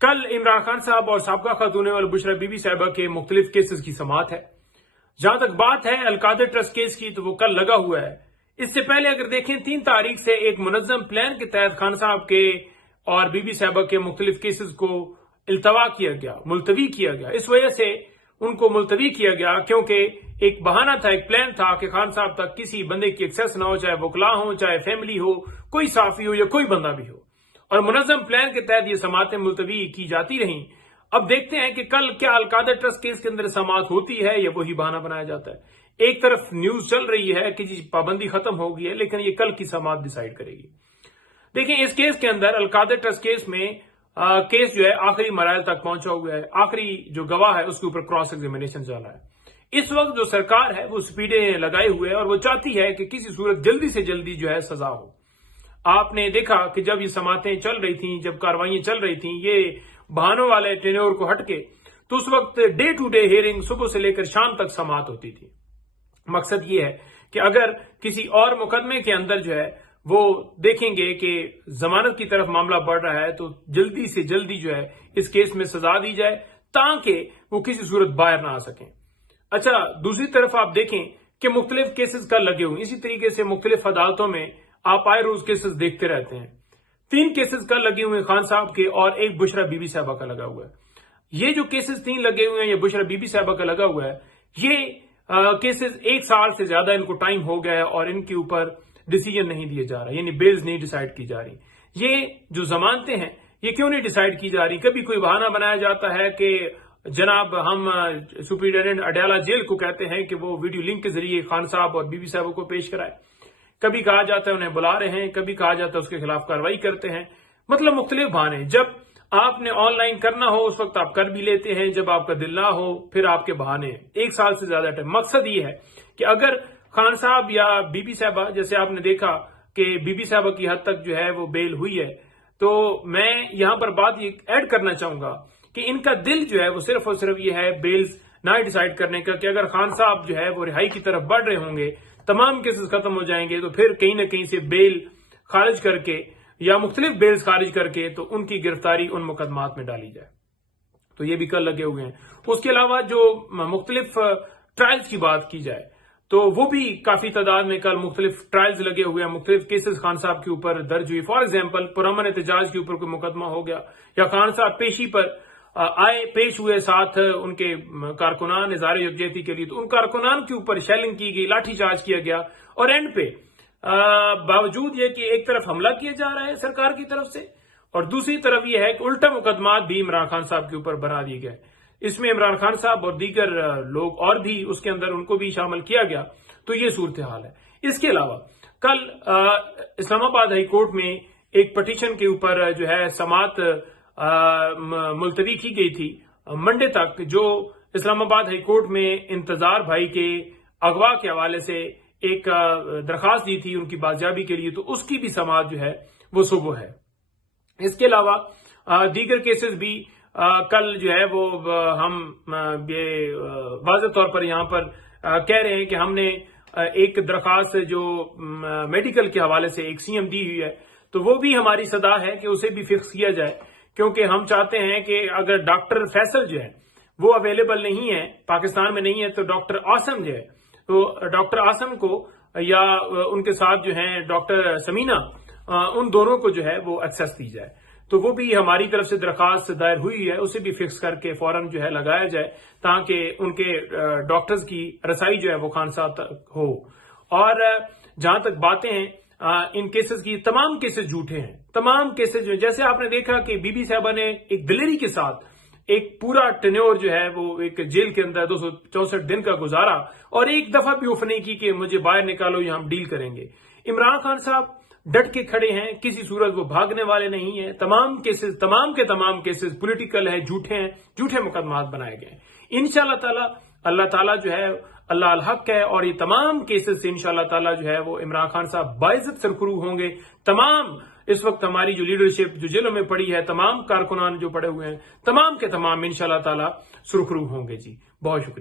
कल इमरान खान साहब और साबका खातून वल बुशरा बीबी साहिबा के मुख्तलिफ केसेस की समाअत है। जहां तक बात है अलकादर ट्रस्ट केस की तो वो कल लगा हुआ है। इससे पहले अगर देखें 3 तारीख से एक मुनज़्ज़म प्लान के तहत खान साहब के और बीबी साहिबा के मुख्तलिफ केसेस को इल्तवा किया गया, मुलतवी किया गया। इस वजह से उनको मुलतवी किया गया क्योंकि एक बहाना था, एक प्लान था कि खान साहब तक किसी बंदे की एक्सेस ना हो, चाहे वकला हो, चाहे फैमिली हो, कोई साफी हो या कोई बंदा भी हो, और मुनज़्ज़म प्लान के तहत ये समातें मुलतवी की जाती रहीं। अब देखते हैं कि कल क्या अलकादर ट्रस्ट केस के अंदर समात होती है या वही बहाना बनाया जाता है। एक तरफ न्यूज चल रही है कि जी पाबंदी खत्म हो गई है, लेकिन ये कल की समात डिसाइड करेगी। देखिए, इस केस के अंदर अलकादर ट्रस्ट केस में केस जो है आखिरी मराहल तक पहुंचा हुआ है। आखिरी जो गवाह है उसके ऊपर क्रॉस एग्जामिनेशन चल रहा है। इस वक्त जो सरकार है वो स्पीडें लगाए हुए है और वो चाहती है कि किसी सूरत जल्दी से जल्दी जो है सजा हो। आपने देखा कि जब ये समातें चल रही थी, जब कार्रवाइयां चल रही थी, ये बहानों वाले टेन्योर को हटके, तो उस वक्त डे टू डे हियरिंग सुबह से लेकर शाम तक समात होती थी। मकसद ये है कि अगर किसी और मुकदमे के अंदर जो है वो देखेंगे कि जमानत की तरफ मामला बढ़ रहा है तो जल्दी से जल्दी जो है इस केस में सजा दी जाए ताकि वो किसी सूरत बाहर ना आ सकें। अच्छा, दूसरी तरफ आप देखें कि मुख्तलिफ केसेस कल लगे हुए, इसी तरीके से मुख्तलिफ अदालतों में आप आए रोज केसेस देखते रहते हैं। 3 केसेस कल लगे हुए हैं खान साहब के और एक बुशरा बीबी साहिबा का लगा हुआ है। ये जो केसेस 3 लगे हुए हैं, ये बुशरा बीबी साहिबा का लगा हुआ है, ये केसेस 1 साल से ज्यादा इनको टाइम हो गया है और इनके ऊपर डिसीजन नहीं दिए जा रहा, यानी बेल्स नहीं डिसाइड की जा रही। ये जो जमानतें हैं ये क्यों नहीं डिसाइड की जा रही? कभी कोई बहाना बनाया जाता है कि जनाब हम सुपरिटेंडेंट अडयाला जेल को कहते हैं कि वो वीडियो लिंक के जरिए खान साहब और बीबी साहब को पेश कराए। कभी कहा जाता है उन्हें बुला रहे हैं, कभी कहा जाता है उसके खिलाफ कार्रवाई करते हैं। मतलब मुख्तलिफ बहाने। जब आपने ऑनलाइन करना हो उस वक्त आप कर भी लेते हैं, जब आपका दिल ना हो फिर आपके बहाने। 1 साल से ज्यादा टाइम। मकसद ये है कि अगर खान साहब या बीबी साहबा, जैसे आपने देखा कि बीबी साहबा की हद तक जो है वो बेल हुई है, तो मैं यहां पर बात ये ऐड करना चाहूंगा कि इनका दिल जो है वो सिर्फ और सिर्फ ये है बेल्स ना डिसाइड करने का, कि अगर खान साहब जो है वो रिहाई की तरफ बढ़ रहे होंगे, तमाम केसेस खत्म हो जाएंगे, तो फिर कहीं ना कहीं से बेल खारिज करके या मुख्तलिफ बेल्स खारिज करके तो उनकी गिरफ्तारी उन मुकदमात में डाली जाए। तो ये भी कल लगे हुए हैं। उसके अलावा जो मुख्तलिफ ट्रायल्स की बात की जाए तो वो भी काफी तादाद में कल मुख्तलिफ ट्रायल्स लगे हुए हैं। मुख्तलिफ केसेस खान साहब के ऊपर दर्ज हुई। फॉर एग्जाम्पल पुरअमन एहतजाज के ऊपर कोई मुकदमा हो गया, या खान साहब पेशी पर आए, पेश हुए साथ उनके कारकुनान इज़हार यकजहती के लिए, तो उन कारकुनान के ऊपर शेलिंग की गई, लाठीचार्ज किया गया, और एंड पे बावजूद ये कि एक तरफ हमला किया जा रहा है सरकार की तरफ से और दूसरी तरफ यह है कि उल्टा मुकदमात भी इमरान खान साहब के ऊपर बना दिए गए। इसमें इमरान खान साहब और दीगर लोग और भी उसके अंदर उनको भी शामिल किया गया। तो ये सूरत हाल है। इसके अलावा कल इस्लामाबाद हाई कोर्ट में एक पटिशन के ऊपर जो है समात मुलतवी की गई थी मंडे तक, जो इस्लामाबाद हाई कोर्ट में इंतजार भाई के अगवा के हवाले से एक दरखास्त दी थी उनकी बाजियाबी के लिए, तो उसकी भी समात जो है वो सुबह है। इसके अलावा दीगर केसेस भी कल जो है वो हम ये वाज़ेह तौर पर यहां पर कह रहे हैं कि हमने एक दरखास्त जो मेडिकल के हवाले से एक सीएम दी हुई है, तो वो भी हमारी सदा है कि उसे भी फिक्स किया जाए, क्योंकि हम चाहते हैं कि अगर डॉक्टर फैसल जो है वो अवेलेबल नहीं है, पाकिस्तान में नहीं है, तो डॉक्टर आसम जो है, तो डॉक्टर आसम को या उनके साथ जो है डॉक्टर समीना, उन दोनों को जो है वो एक्सेस दी जाए। तो वो भी हमारी तरफ से दरखास्त दायर हुई है, उसे भी फिक्स करके फौरन जो है लगाया जाए ताकि उनके डॉक्टर्स की रसाई जो है वो खान साहब तक हो। और जहां तक बातें हैं इन केसेस की, तमाम केसेस झूठे हैं। तमाम केसेस जो, जैसे आपने देखा कि बीबी साहबा ने एक दिलेरी के साथ एक पूरा टेन्योर जो है वो एक जेल के अंदर 264 दिन का गुजारा और एक दफा भी ऑफ नहीं की कि मुझे बाहर निकालो या हम डील करेंगे। इमरान खान साहब डट के खड़े हैं, किसी सूरत वो भागने वाले नहीं है। तमाम के तमाम केसेस पॉलिटिकल है, झूठे हैं, झूठे मुकदमात बनाए गए। इंशाअल्लाह ताला अल्लाह ताला जो है अल्लाह अल हक है, और ये तमाम केसेस से इंशाअल्लाह ताला जो है वो इमरान खान साहब बाइज्जत सरखरू होंगे। तमाम इस वक्त हमारी जो लीडरशिप जो जेलों में पड़ी है, तमाम कारकुनान जो पड़े हुए हैं, तमाम के तमाम इंशाअल्लाह ताला सुरखरू होंगे। जी बहुत शुक्रिया।